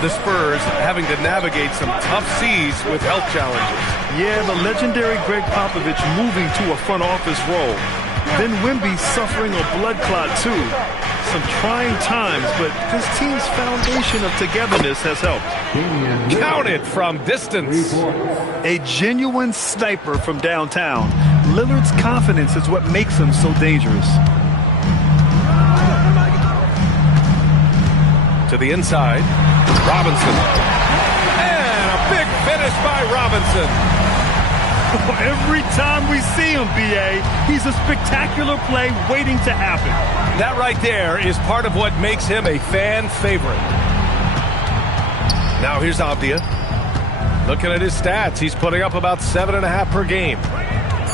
the Spurs having to navigate some tough seas with health challenges. Yeah, the legendary Greg Popovich moving to a front office role. Then Wemby suffering a blood clot too. Some trying times, but this team's foundation of togetherness has helped. Counted from distance. A genuine sniper from downtown. Lillard's confidence is what makes him so dangerous. To the inside, Robinson. And a big finish by Robinson. Every time we see him, B.A., he's a spectacular play waiting to happen. That right there is part of what makes him a fan favorite. Now here's Avdia. Looking at his stats, he's putting up about 7.5 per game.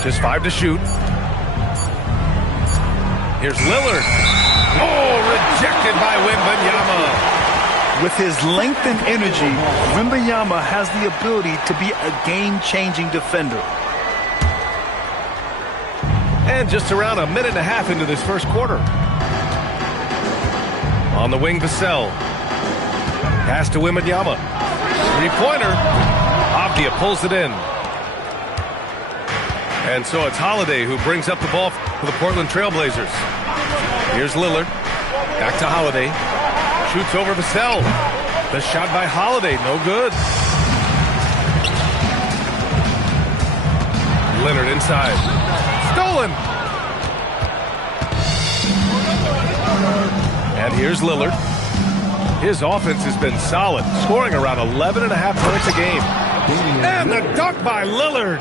Just 5 to shoot. Here's Lillard. Oh, rejected by Wembanyama. With his length and energy, Wembanyama has the ability to be a game-changing defender. And just around a minute and a half into this first quarter. On the wing, Vassell. Pass to Wembanyama. Three-pointer. Avdia pulls it in. And so it's Holiday who brings up the ball for the Portland Trailblazers. Here's Lillard. Back to Holiday. Shoots over Vassell. The shot by Holiday, no good. Leonard inside. Stolen. And here's Lillard. His offense has been solid, scoring around 11.5 points a game. And the dunk by Lillard.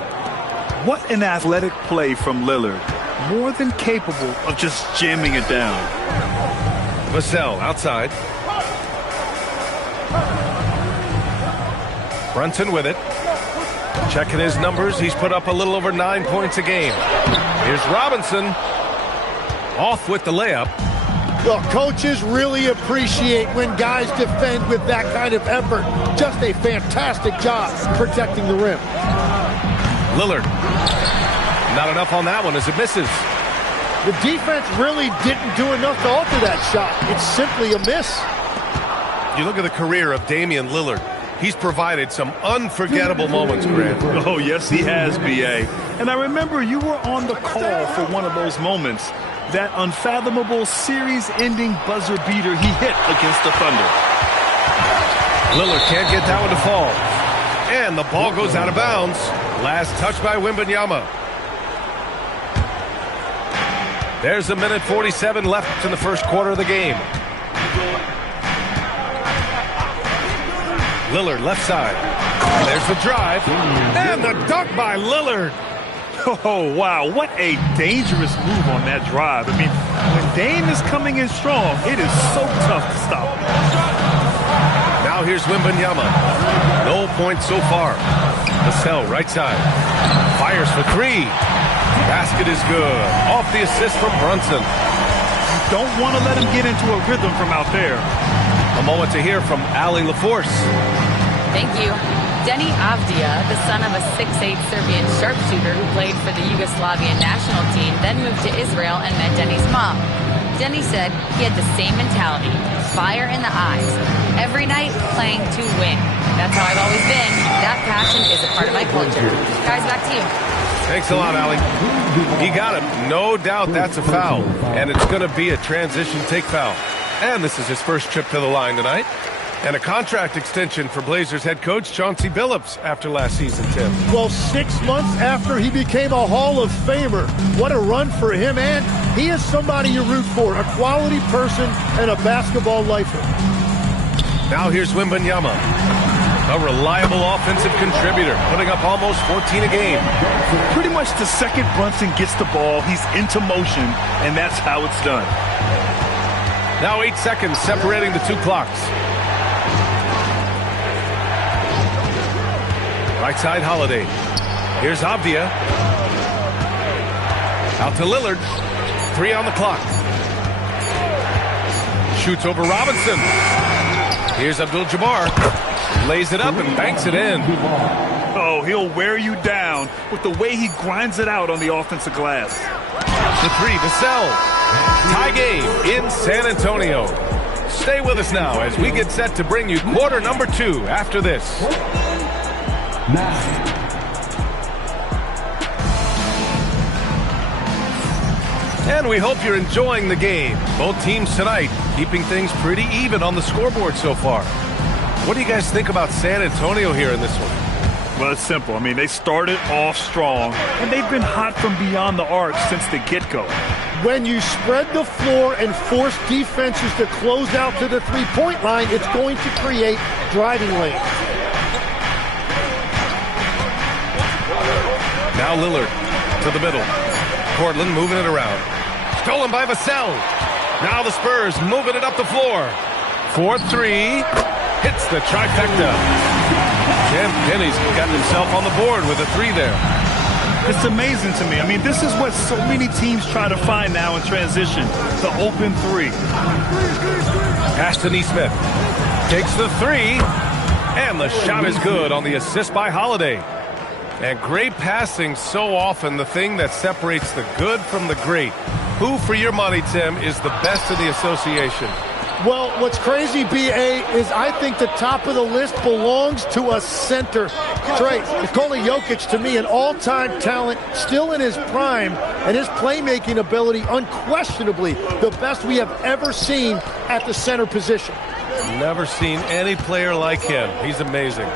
What an athletic play from Lillard. More than capable of just jamming it down. Vassell outside. Brunson with it. Checking his numbers, he's put up a little over 9 points a game. Here's Robinson. Off with the layup. Well, coaches really appreciate when guys defend with that kind of effort. Just a fantastic job protecting the rim. Lillard. Not enough on that one as it misses. The defense really didn't do enough to alter that shot. It's simply a miss. You look at the career of Damian Lillard. He's provided some unforgettable moments, Grant. Oh, yes, he has, B.A. And I remember you were on the call for one of those moments. That unfathomable series-ending buzzer beater he hit against the Thunder. Lillard can't get that one to fall. And the ball goes out of bounds. Last touch by Wembanyama. There's a minute 47 left in the first quarter of the game. Lillard left side. There's the drive. And the dunk by Lillard. Oh, wow. What a dangerous move on that drive. I mean, when Dame is coming in strong, it is so tough to stop him. Now here's Wembanyama. No points so far. Vassell right side. Fires for three. Basket is good. Off the assist from Brunson. You don't want to let him get into a rhythm from out there. A moment to hear from Ali LaForce. Thank you. Denny Avdia, the son of a 6'8" Serbian sharpshooter who played for the Yugoslavian national team, then moved to Israel and met Denny's mom. Denny said he had the same mentality, fire in the eyes. Every night, playing to win. That's how I've always been. That passion is a part of my culture. Guys, back to you. Thanks a lot, Ali. He got him. No doubt that's a foul. And it's going to be a transition take foul. And this is his first trip to the line tonight. And a contract extension for Blazers head coach Chauncey Billups after last season, Tim. Well, 6 months after he became a Hall of Famer. What a run for him, and he is somebody you root for, a quality person and a basketball lifer. Now here's Wembanyama, a reliable offensive contributor, putting up almost 14 a game. Pretty much the second Brunson gets the ball, he's into motion, and that's how it's done. Now 8 seconds separating the two clocks. Right side, Holiday. Here's Avdia. Out to Lillard. 3 on the clock. Shoots over Robinson. Here's Abdul-Jabbar. Lays it up and banks it in. Oh, he'll wear you down with the way he grinds it out on the offensive glass. The three, Vassell. Tie game in San Antonio. Stay with us now as we get set to bring you quarter number 2 after this. And we hope you're enjoying the game. Both teams tonight keeping things pretty even on the scoreboard so far. What do you guys think about San Antonio here in this one? Well, it's simple. I mean, they started off strong, and they've been hot from beyond the arc since the get-go. When you spread the floor and force defenses to close out to the three-point line, it's going to create driving lanes. Now Lillard to the middle. Portland moving it around. Stolen by Vassell. Now the Spurs moving it up the floor. 4-3. Hits the trifecta. Jam Penny's got himself on the board with a 3 there. It's amazing to me. I mean, this is what so many teams try to find now in transition, the open 3. Pass to Nesmith. Takes the 3. And the shot is good on the assist by Holiday. And great passing, so often the thing that separates the good from the great. Who, for your money, Tim, is the best in the association? Well, what's crazy, B.A., is I think the top of the list belongs to a center. Trey, Nikola Jokic, to me, an all-time talent, still in his prime, and his playmaking ability, unquestionably, the best we have ever seen at the center position. Never seen any player like him. He's amazing.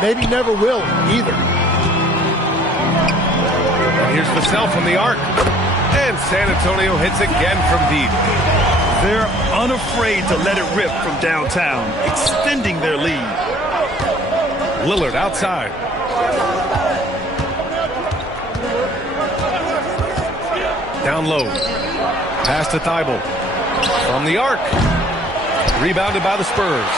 Maybe never will, either. And here's Vassell from the arc. And San Antonio hits again from deep. They're unafraid to let it rip from downtown, extending their lead. Lillard outside. Down low. Pass to Thibault. From the arc. Rebounded by the Spurs.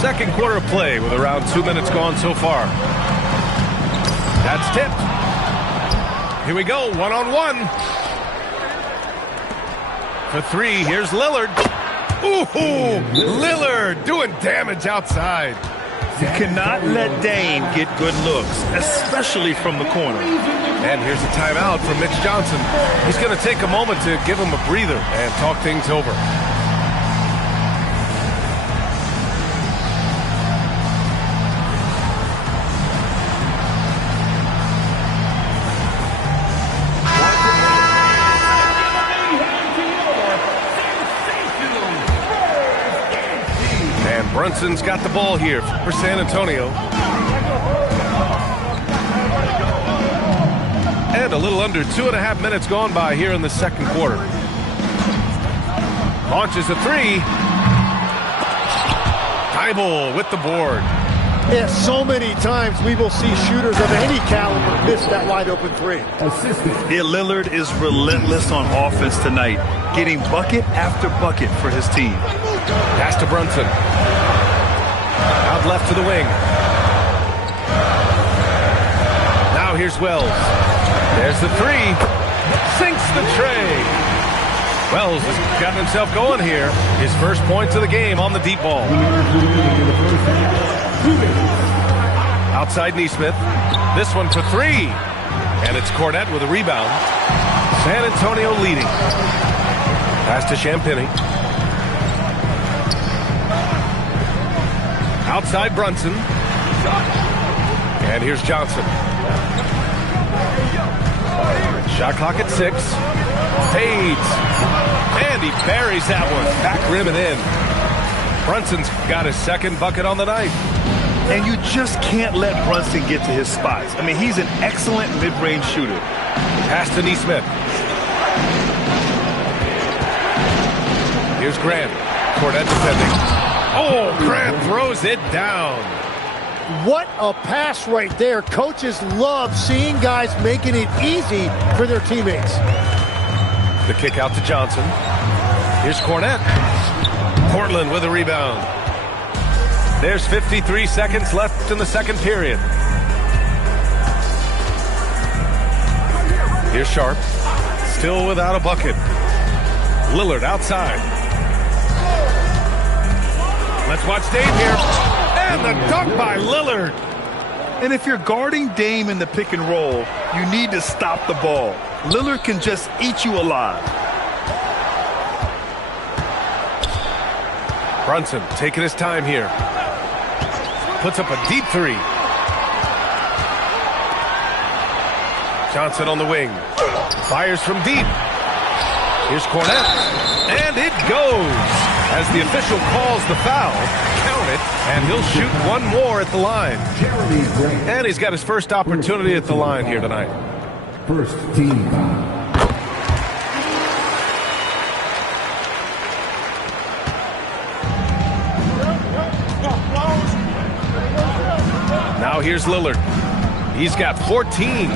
Second quarter of play with around 2 minutes gone so far. That's tipped. Here we go, one-on-one. For 3, here's Lillard. Ooh, Lillard doing damage outside. You cannot let Dame get good looks, especially from the corner. And here's a timeout from Mitch Johnson. He's going to take a moment to give him a breather and talk things over. Brunson's got the ball here for San Antonio. And a little under 2.5 minutes gone by here in the second quarter. Launches a 3. Thibault with the board. Yeah, so many times we will see shooters of any caliber miss that wide open 3. Yeah, Lillard is relentless on offense tonight, getting bucket after bucket for his team. Pass to Brunson. Out left to the wing. Now here's Wells. There's the 3. Sinks the tray. Wells has gotten himself going here. His first points of the game on the deep ball. Outside Nesmith. This one for 3. And it's Cornette with a rebound. San Antonio leading. Pass to Champagny. Outside Brunson. And here's Johnson. Shot clock at 6. Fades. And he buries that one. Back rim and in. Brunson's got his second bucket on the night. And you just can't let Brunson get to his spots. I mean, he's an excellent mid-range shooter. Pass to Nesmith. Here's Grant. Cornette defending. Oh, Grant throws it down. What a pass right there. Coaches love seeing guys making it easy for their teammates. The kick out to Johnson. Here's Cornette. Portland with a rebound. There's 53 seconds left in the second period. Here's Sharp. Still without a bucket. Lillard outside. Let's watch Dame here. And the dunk by Lillard. And if you're guarding Dame in the pick and roll, you need to stop the ball. Lillard can just eat you alive. Brunson taking his time here. Puts up a deep three. Johnson on the wing. Fires from deep. Here's Cornette. And it goes. As the official calls the foul, count it, and he'll shoot one more at the line. And he's got his first opportunity at the line here tonight. First team foul. Now here's Lillard. He's got 14.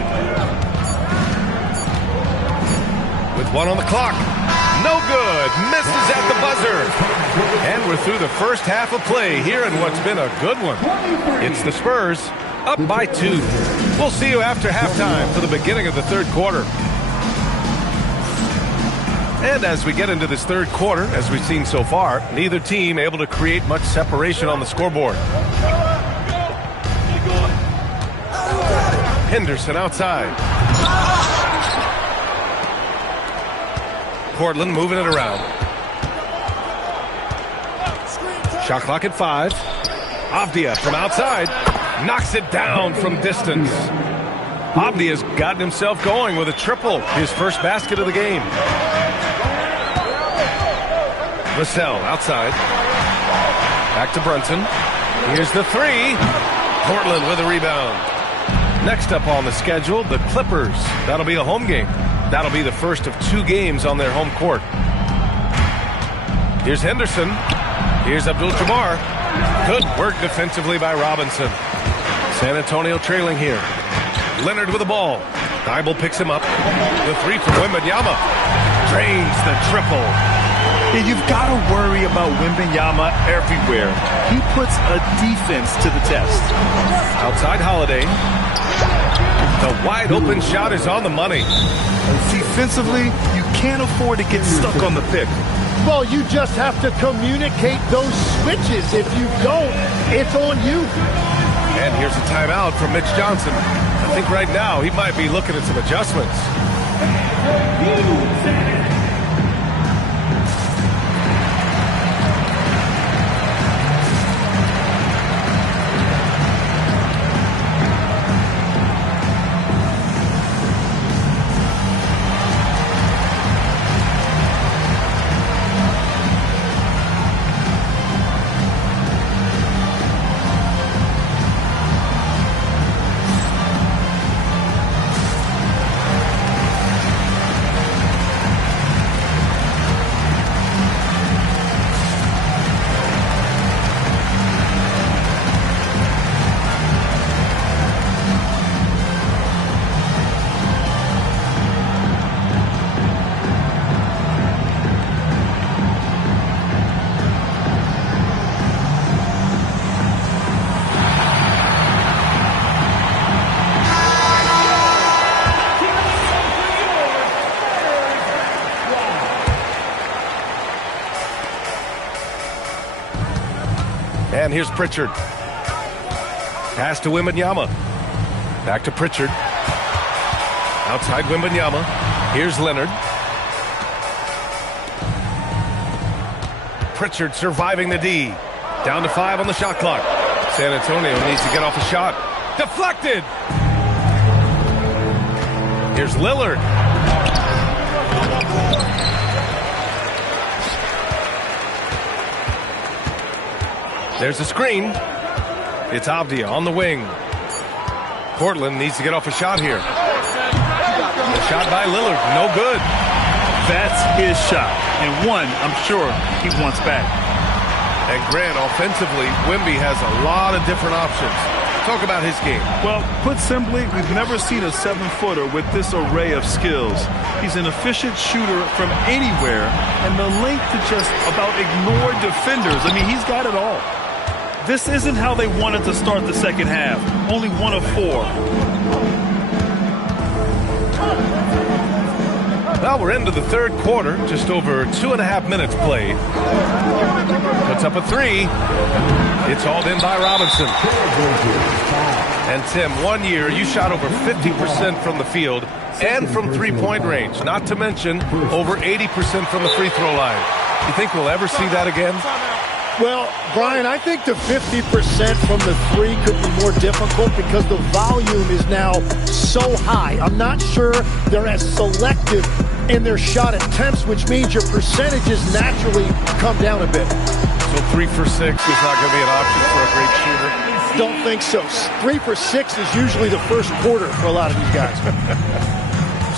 With one on the clock. No good. Misses at the buzzer. And we're through the first half of play here in what's been a good one. It's the Spurs up by 2. We'll see you after halftime for the beginning of the third quarter. And as we get into this third quarter, as we've seen so far, neither team able to create much separation on the scoreboard. Henderson outside. Portland moving it around. Shot clock at 5. Avdia from outside. Knocks it down from distance. Avdia's gotten himself going with a triple. His first basket of the game. Vassell outside. Back to Brunson. Here's the 3. Portland with a rebound. Next up on the schedule, the Clippers. That'll be a home game. That'll be the first of 2 games on their home court. Here's Henderson. Here's Abdul-Jabbar. Good work defensively by Robinson. San Antonio trailing here. Leonard with the ball. Thibault picks him up. The 3 from Wembanyama. Drains the triple. Yeah, you've got to worry about Wembanyama everywhere. He puts a defense to the test. Outside Holiday. The wide open shot is on the money. Defensively, you can't afford to get stuck on the pick. Well, you just have to communicate those switches. If you don't, it's on you. And here's a timeout from Mitch Johnson. I think right now he might be looking at some adjustments. And here's Pritchard. Pass to Wembanyama. Back to Pritchard. Outside Wembanyama. Here's Leonard. Pritchard surviving the D. Down to 5 on the shot clock. San Antonio needs to get off a shot. Deflected. Here's Lillard. There's a screen. It's Avdia on the wing. Portland needs to get off a shot here. The shot by Lillard, no good. That's his shot, and one I'm sure he wants back. And Grant, offensively, Wemby has a lot of different options. Talk about his game. Well, put simply, we've never seen a 7-footer with this array of skills. He's an efficient shooter from anywhere, and the length to just about ignore defenders. I mean, he's got it all. This isn't how they wanted to start the second half. Only 1 of 4. Well, we're into the third quarter. Just over 2.5 minutes played. Puts up a 3. It's hauled in by Robinson. And Tim, 1 year, you shot over 50% from the field. and from three-point range, not to mention over 80% from the free throw line. You think we'll ever see that again? Well, Brian, I think the 50% from the three could be more difficult because the volume is now so high. I'm not sure they're as selective in their shot attempts, which means your percentages naturally come down a bit. So 3 for 6 is not going to be an option for a great shooter? Don't think so. 3 for 6 is usually the first quarter for a lot of these guys.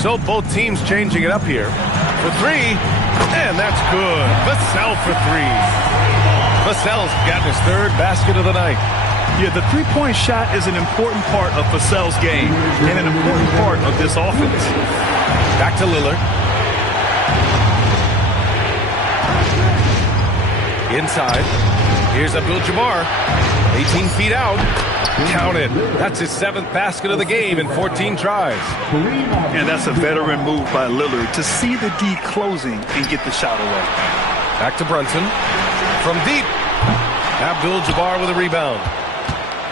So both teams changing it up here. For 3, and that's good. Vassell for 3. Vassell's gotten his third basket of the night. Yeah, the three-point shot is an important part of Vassell's game and an important part of this offense. Back to Lillard. Inside. Here's Abdul-Jabbar. 18 feet out. Counted. That's his 7th basket of the game in 14 tries. And that's a veteran move by Lillard to see the D closing and get the shot away. Back to Brunson. From deep. Abdul-Jabbar with a rebound.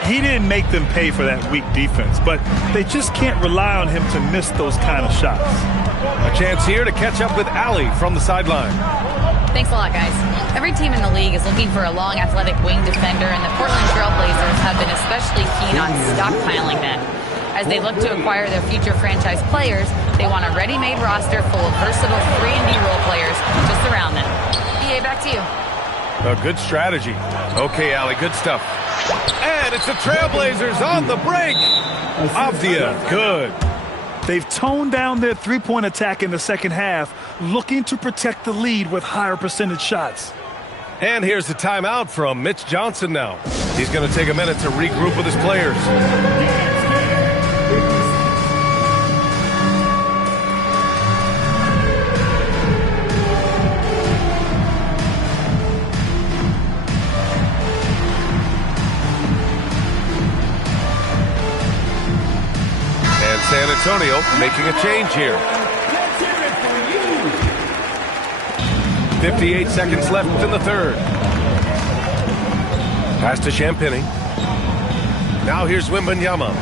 He didn't make them pay for that weak defense, but they just can't rely on him to miss those kind of shots. A chance here to catch up with Allie from the sideline. Thanks a lot, guys. Every team in the league is looking for a long, athletic wing defender, and the Portland Trail Blazers have been especially keen on stockpiling them. As they look to acquire their future franchise players, they want a ready-made roster full of versatile 3-and-D role players to surround them. EA, back to you. A good strategy. Okay, Allie, good stuff. And it's the Trailblazers on the break. Avdia, good. They've toned down their three-point attack in the second half, looking to protect the lead with higher percentage shots. And here's the timeout from Mitch Johnson now. He's going to take a minute to regroup with his players. San Antonio making a change here. 58 seconds left in the third. Pass to Champagny. Now here's Wembanyama.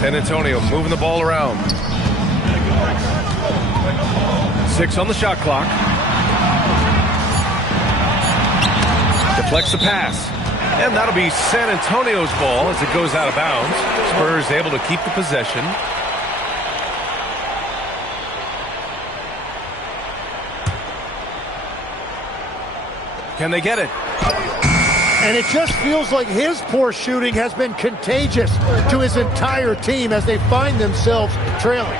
San Antonio moving the ball around. 6 on the shot clock. Deflects the pass. And that'll be San Antonio's ball as it goes out of bounds. Spurs able to keep the possession. Can they get it? And it just feels like his poor shooting has been contagious to his entire team as they find themselves trailing.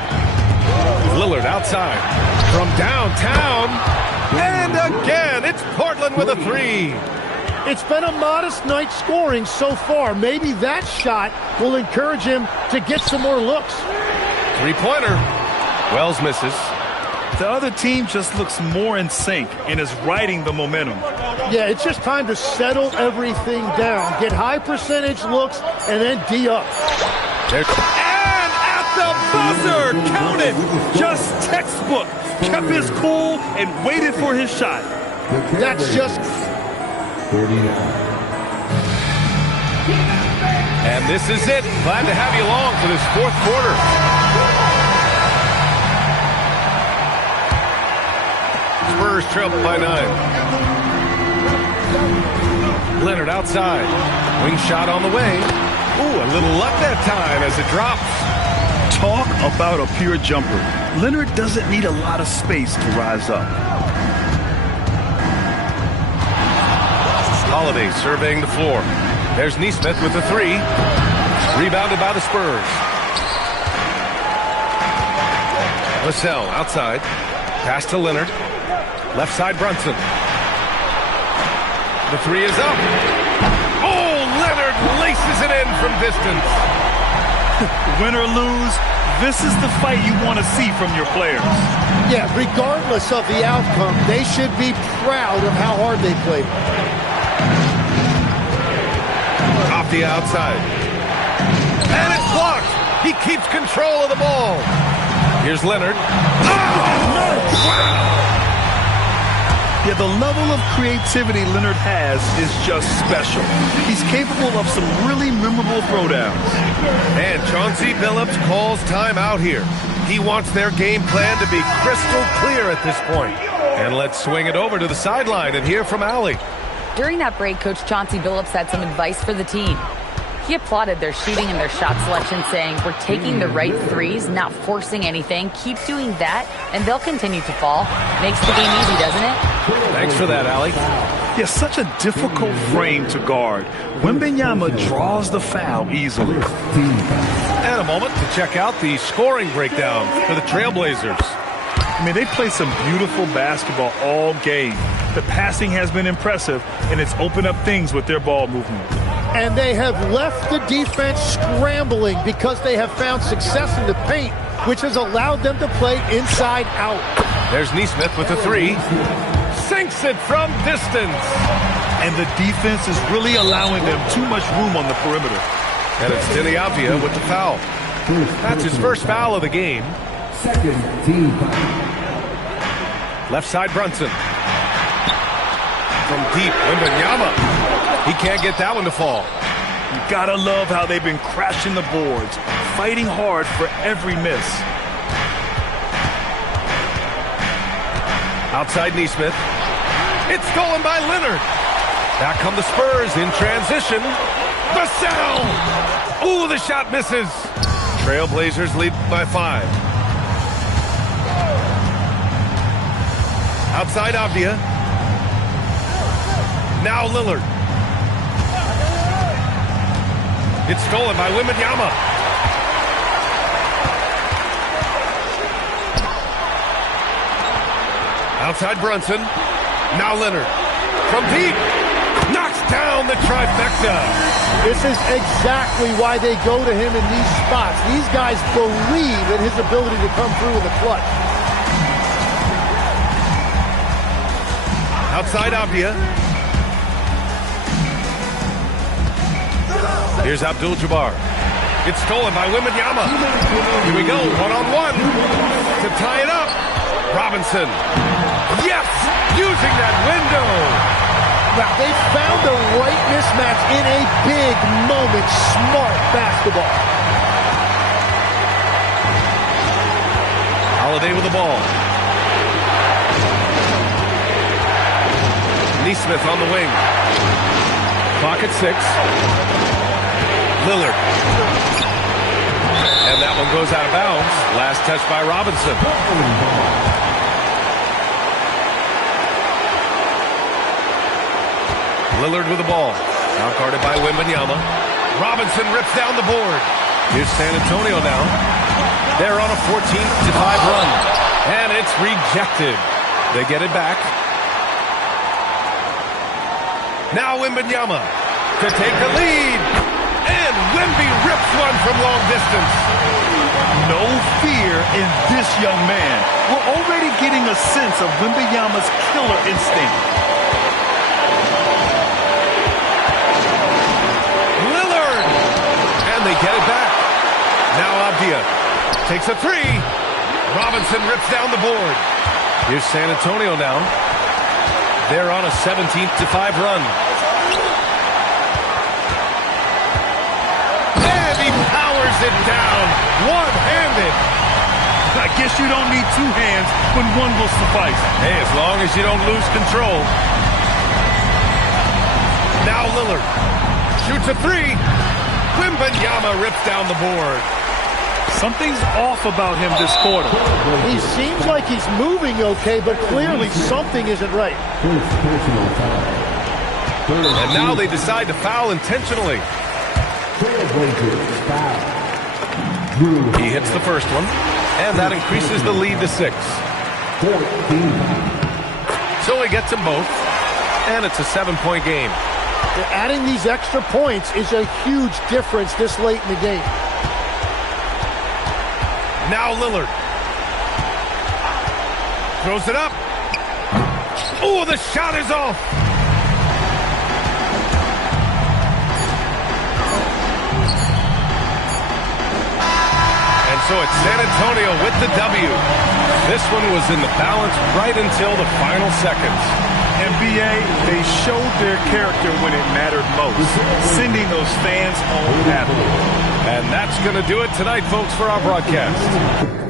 Lillard outside from downtown. And again, it's Portland with a 3. It's been a modest night scoring so far. Maybe that shot will encourage him to get some more looks. 3-pointer. Wells misses. The other team just looks more in sync and is riding the momentum. Yeah, it's just time to settle everything down. Get high percentage looks and then D up. And at the buzzer, counted. Just textbook. Kept his cool and waited for his shot. That's just... 39. And this is it. Glad to have you along for this fourth quarter. Spurs trail by 9. Leonard outside. Wing shot on the way. Ooh, a little luck that time as it drops. Talk about a pure jumper. Leonard doesn't need a lot of space to rise up. Holiday surveying the floor. There's Nesmith with the 3. Rebounded by the Spurs. Vassell outside. Pass to Leonard. Left side Brunson. The 3 is up. Oh, Leonard laces it in from distance. Win or lose, this is the fight you want to see from your players. Yeah, regardless of the outcome, they should be proud of how hard they played. Off the outside. And it's blocked. He keeps control of the ball. Here's Leonard. Oh! Wow! Yeah, the level of creativity Leonard has is just special. He's capable of some really memorable throwdowns. And Chauncey Billups calls timeout here. He wants their game plan to be crystal clear at this point. And let's swing it over to the sideline and hear from Allie. During that break, Coach Chauncey Billups had some advice for the team. He applauded their shooting and their shot selection, saying, "We're taking the right threes, not forcing anything. Keep doing that, and they'll continue to fall." Makes the game easy, doesn't it? Thanks for that, Allie. Yeah, such a difficult frame to guard. Wembanyama draws the foul easily. And a moment to check out the scoring breakdown for the Trailblazers. I mean, they play some beautiful basketball all game. The passing has been impressive, and it's opened up things with their ball movement. And they have left the defense scrambling because they have found success in the paint, which has allowed them to play inside out. There's Nesmith with the three. Sinks it from distance. And the defense is really allowing them too much room on the perimeter. And it's Denny Avdia with the foul. That's his first foul of the game. Second team foul. Left side Brunson. From deep, Wembanyama. He can't get that one to fall. You gotta love how they've been crashing the boards, fighting hard for every miss. Outside Nesmith. It's stolen by Leonard. Back come the Spurs in transition. Vassell! Ooh, the shot misses. Trailblazers lead by 5. Outside Avdia. Now Lillard. It's stolen by Wembanyama. Outside Brunson. Now Leonard. From deep. Knocks down the trifecta. This is exactly why they go to him in these spots. These guys believe in his ability to come through in the clutch. Outside Avdia. Here's Abdul-Jabbar. It's stolen by Wembanyama. Here we go, one-on-one to tie it up. Robinson. Yes, using that window. Now, they found the right mismatch in a big moment. Smart basketball. Holiday with the ball. Nesmith on the wing. Clock at 6. Lillard. And that one goes out of bounds. Last touch by Robinson. Lillard with the ball. Now guarded by Wembanyama. Robinson rips down the board. Here's San Antonio now. They're on a 14-5 run. And it's rejected. They get it back. Now Wembanyama to take the lead. And Wemby rips one from long distance. No fear in this young man. We're already getting a sense of Wembanyama's killer instinct. Lillard! And they get it back. Now Avdia takes a three. Robinson rips down the board. Here's San Antonio now. They're on a 17-5 run. It down, one-handed. I guess you don't need two hands when one will suffice. Hey, as long as you don't lose control. Now Lillard shoots a three. Wembanyama rips down the board. Something's off about him this quarter. He seems like he's moving okay, but clearly something isn't right. And now they decide to foul intentionally. He hits the first one, and that increases the lead to 6. So he gets them both, and it's a 7-point game. Adding these extra points is a huge difference this late in the game. Now Lillard. Throws it up. Oh, the shot is off. So it's San Antonio with the W. This one was in the balance right until the final seconds. And BA, they showed their character when it mattered most, sending those fans home happy. And that's going to do it tonight, folks, for our broadcast.